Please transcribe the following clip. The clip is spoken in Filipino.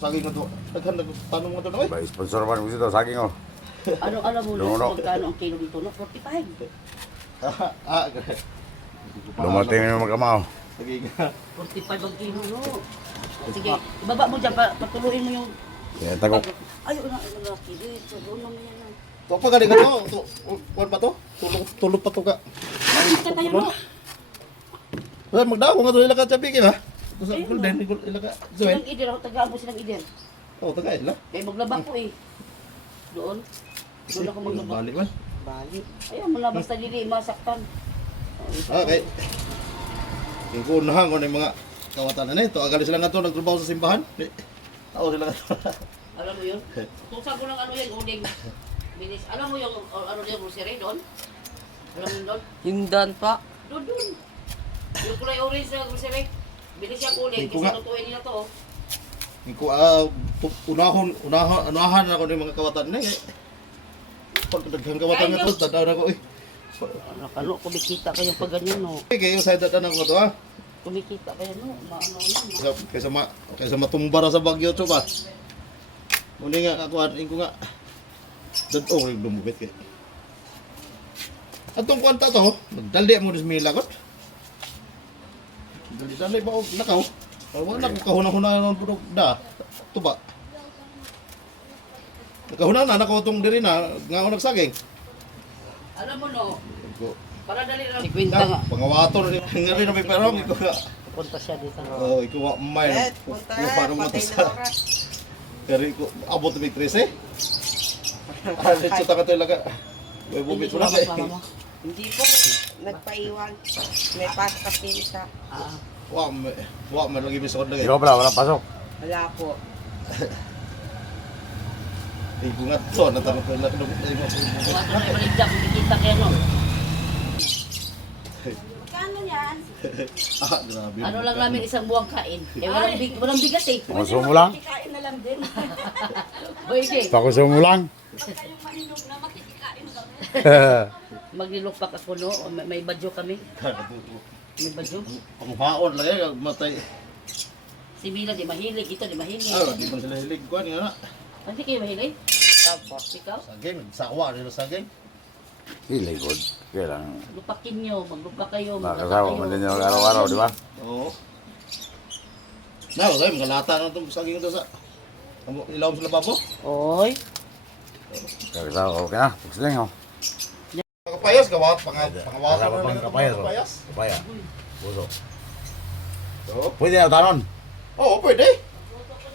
saging na to. Daghan tanong mo to na Ba, sponsor man mo dito, saging oh. Ano alam mo Luno. na magkano ang kilo dito? No? 45. Dumating yung magkamaw. Saging. 45 ang kilo, no? Sige, ibaba mo dyan, patuluin mo yung... Yan, tagok. Ayaw na, lalaki. Dito, doon naman yan. To pa galing to. Kuan pa to? Tulog pa to ka. Kita tayo, no? Well, magdaw ko nga to ila ka chabi ba? Sa golden ila ka. Silang idir, ako tagaan mo silang idir. Oh, tagay la. Kaya maglaba ko eh. Doon. Doon ako maglaba. Balik man. Balik. Ayaw mo na, basta dili, masaktan. Okay. Yung kunahan ko ng mga kawatan na ito. Agali sila nga to nagtrabaho sa simbahan. Tao sila nga to. Alam mo yun? Tuksan ko ng ano yan, uding. Binis. Alam mo yung ano yung rosary doon? Alam mo yun doon? Hindan pa. Doon. Yung kulay orange na rosary. Binis yung uling. Iko Kasi nga. tutuin nila to. Unahan ako ng mga kawatan na eh. Pag daghang kawatan nga to, tadaw na ko eh. Ano, kumikita kayo pag ganyan, no? Kayo sa dadan ko to ha. Kumikita kayo, no? Maano na. Kaysa matumbara sa Bagyo to ba? Muni nga ako anin ko nga. Dadong rin lumubit kay. Atong kwanta to, nagdali mo sa milakot. Dali ba og nakaw? Wala ko kahuna-huna ng pudog da. Tuba. Nakahuna na nako tong diri na nga ako nagsaging. Alam mo, no? Ko. Para dali lang. Ikwenta nga. Pangawaton rin ngari na may perong iko nga. Punta siya dito. Oh, iko wa may. Paano mo to sa. Kari ko abot mi 13. Alit sa taka talaga. May bumit mo na kay. Hindi po. Nagpaiwan. May paspas din isa. Wa may lagi bisod lagi. Ikaw pala, walang pasok. Wala po. Iko nga to natanong ko lang Wato na ibaligya, kumikita kayo, no? Grabe. Ano lang namin isang buwang kain. Eh, walang bigas eh. Pakuso mo lang. Kain na lang din. Pwede. Pakuso mo lang. Maglilok pa ako, no? O may badyo kami. May badyo. Panghaon lagi matay. Si Mila di mahilig. Ito di mahilig. Di man sila hilig kuan nga na. Hindi kayo mahilig? Tapos. Ikaw? Saging, sawa nila saging. Hindi, good. Kaya lang. Lupakin nyo. Maglupa kayo. Makakasawa man din yung araw-araw, di ba? Oo. Now, sabi, magalata na itong saging ito sa... Ilaw sa lababo. Oy. Kakasawa, okay na. Pugsling, oh. Kapayas, gawat, pangawasan Kasama pang kapayas, oh. Kapayas. Kapaya. Puso. Oo. Pwede na tanon. Oo, pwede.